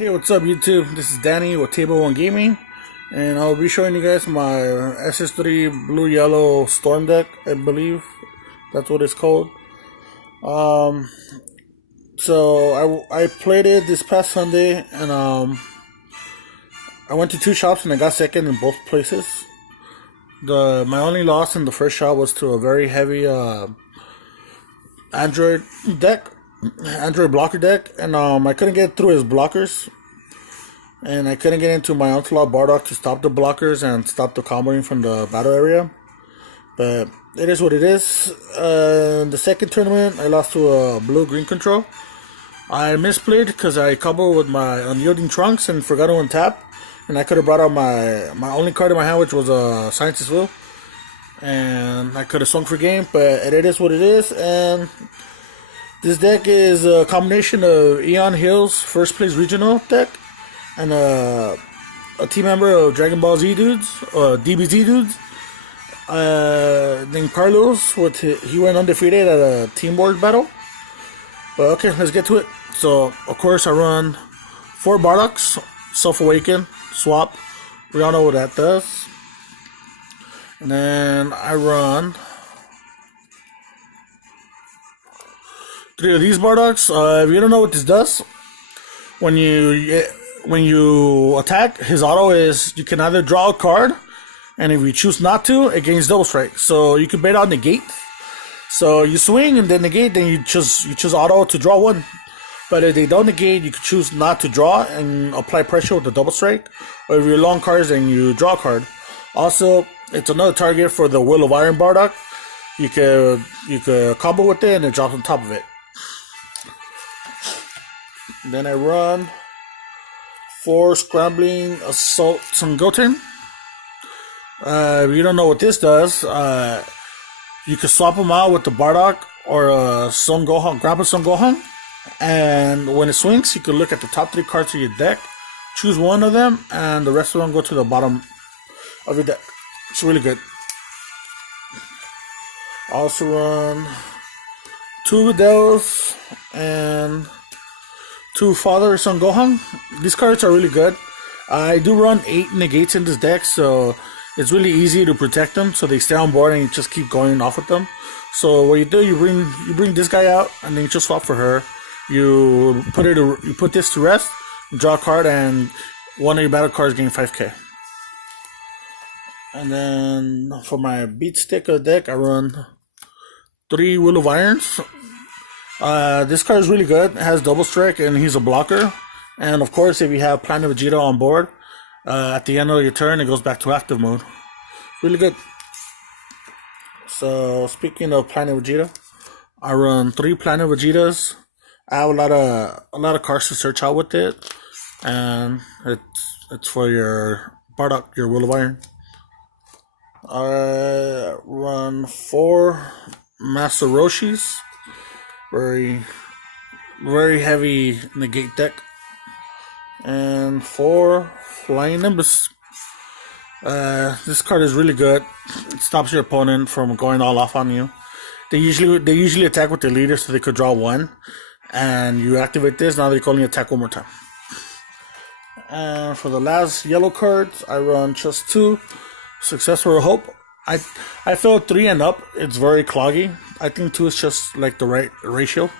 Hey, what's up YouTube? This is Danny with Table 1 Gaming, and I'll be showing you guys my SS3 Blue Yellow Storm Deck, I believe that's what it's called. Um, so I played it this past Sunday, and I went to two shops and I got second in both places. My only loss in the first shop was to a very heavy Android deck, Android blocker deck, and I couldn't get through his blockers, and I couldn't get into my Onslaught Bardock to stop the blockers and stop the comboing from the battle area. But it is what it is. In the second tournament, I lost to a blue-green control. I misplayed because I comboed with my unyielding trunks and forgot to untap, and I could have brought out my only card in my hand, which was a Scientist's Will, and I could have swung for game. But it is what it is, and this deck is a combination of Eon Hill's first place regional deck and a team member of Dragon Ball Z dudes, DBZ dudes, named Carlos. He went undefeated at a team board battle. But okay, let's get to it. So of course I run 4 Bardocks, Self Awaken, Swap. We all know what that does. And then I run 3 of these Bardocks. If you don't know what this does, when you attack, his auto is you can either draw a card, and if you choose not to, it gains double strike. So you can bait out negate. So you swing and then negate, then you choose auto to draw one. But if they don't negate, you can choose not to draw and apply pressure with the double strike. Or if you're long cards, then you draw a card. Also, it's another target for the Will of Iron Bardock. You could combo with it and it drops on top of it. Then I run 4 Scrambling Assault Sun Goten. If you don't know what this does, you can swap them out with the Bardock or Son Gohan, Grandpa Son Gohan. And when it swings, you can look at the top 3 cards of your deck, choose one of them, and the rest of them go to the bottom of your deck. It's really good. I also run 2 Videls and 2 Father Son Gohan. These cards are really good. I do run 8 negates in this deck, so it's really easy to protect them, so they stay on board and you just keep going off with them. So what you do, you bring this guy out, and then you just swap for her. You put this to rest, draw a card, and one of your battle cards gain 5k. And then for my beat stick of the deck, I run 3 Will of Irons. This card is really good. It has double strike and he's a blocker. And of course, if you have Planet Vegeta on board, at the end of your turn, it goes back to active mode. Really good. So speaking of Planet Vegeta, I run 3 Planet Vegetas. I have a lot of cards to search out with it, and it's for your Bardock, your Will of Iron. I run 4 Master Roshis, very heavy negate deck, and 4 Flying Nimbus. This card is really good. It stops your opponent from going all off on you. They usually attack with their leader, so they could draw 1. And you activate this, now they can only attack 1 more time. And for the last yellow cards, I run just 2 Success or Hope. I feel 3 and up, it's very cloggy. I think 2 is just like the right ratio.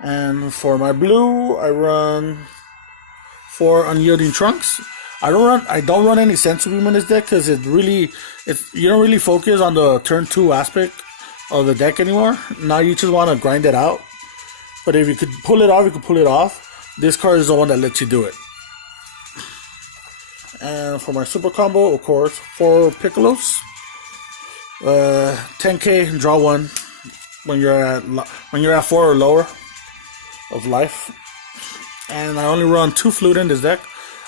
And for my blue, I run 4 Unyielding Trunks. I don't run any Sensu Beam in this deck because you don't really focus on the turn 2 aspect of the deck anymore. Now you just want to grind it out. But if you could pull it off, you could pull it off. This card is the one that lets you do it. And for my super combo, of course, 4 Piccolos. 10k and draw 1 when you're at 4 or lower of life. And I only run 2 Flute in this deck.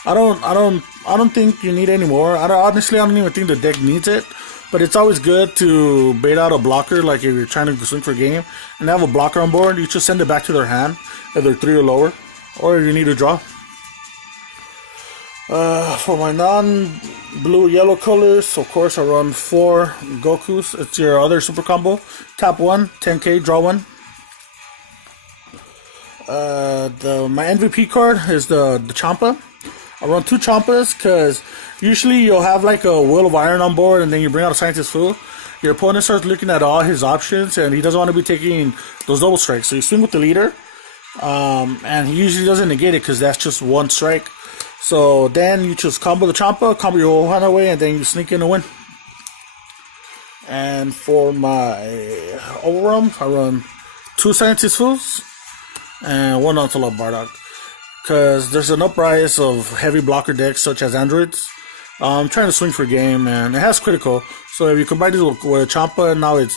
I don't think you need any more. Honestly, I don't even think the deck needs it. But it's always good to bait out a blocker, like if you're trying to swing for a game and they have a blocker on board, you just send it back to their hand if they're 3 or lower, or if you need to draw. For my non-blue yellow colors, of course, I run 4 Gokus. It's your other super combo. Tap 1, 10k, draw 1. my MVP card is the Champa. I run 2 Champas because usually you'll have like a Will of Iron on board and then you bring out a Scientist Fool. Your opponent starts looking at all his options and he doesn't want to be taking those double strikes. So you swing with the leader, and he usually doesn't negate it because that's just 1 strike. So then you just combo the Champa, combo your whole hand away, and then you sneak in a win. And for my overrun, I run 2 Scientist Fools and 1 Onslaught Bardock. Because there's an uprise of heavy blocker decks such as androids. I'm trying to swing for game, and it has critical. So if you combine this with a Champa, now it's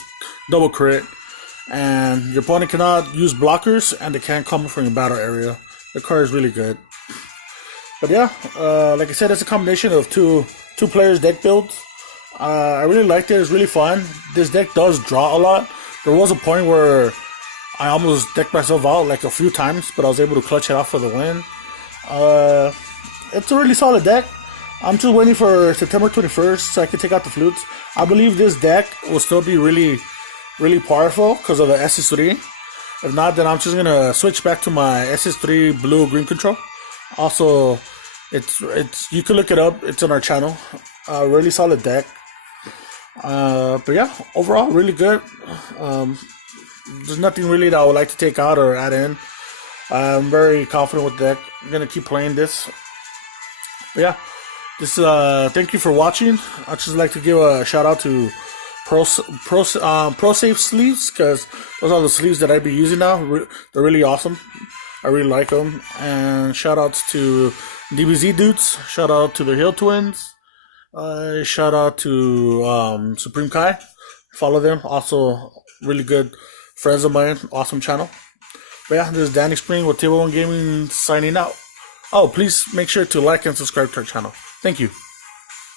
double crit. And your opponent cannot use blockers, and they can't come from your battle area. The card is really good. But yeah, like I said, it's a combination of two players deck builds. I really liked it. It's really fun. This deck does draw a lot. There was a point where I almost decked myself out like a few times, but I was able to clutch it out for the win. It's a really solid deck. I'm just waiting for September 21st so I can take out the flutes. I believe this deck will still be really, really powerful because of the SS3. If not, then I'm just going to switch back to my SS3 blue-green control. Also, it's you can look it up. It's on our channel. Really solid deck. But yeah, overall, really good. There's nothing really that I would like to take out or add in. I'm very confident with the deck. I'm going to keep playing this. But yeah, thank you for watching. I'd just like to give a shout out to Pro Safe sleeves, because those are the sleeves that I'd be using now. They're really awesome. I really like them. And shout outs to DBZ dudes. Shout out to the Hill Twins. Shout out to Supreme Kai. Follow them. Also, really good friends of mine. Awesome channel. But yeah, this is Danny Spring with Table 1 Gaming signing out. Oh, please make sure to like and subscribe to our channel. Thank you.